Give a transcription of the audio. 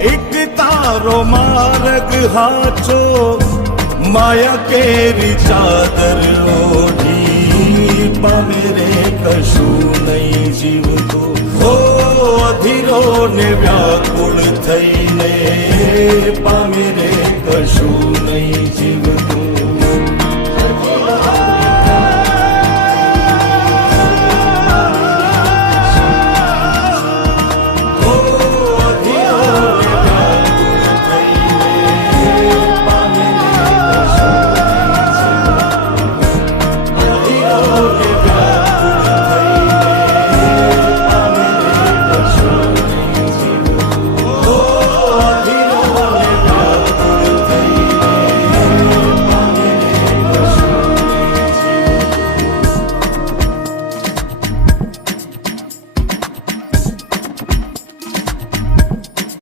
એક તારો માર્ગ હાચો, માયા કેરી ચાદર ઓઢી, પામે રે કશું નહીં જીવતો, હો અધીરો ને વ્યાકુળ થઈને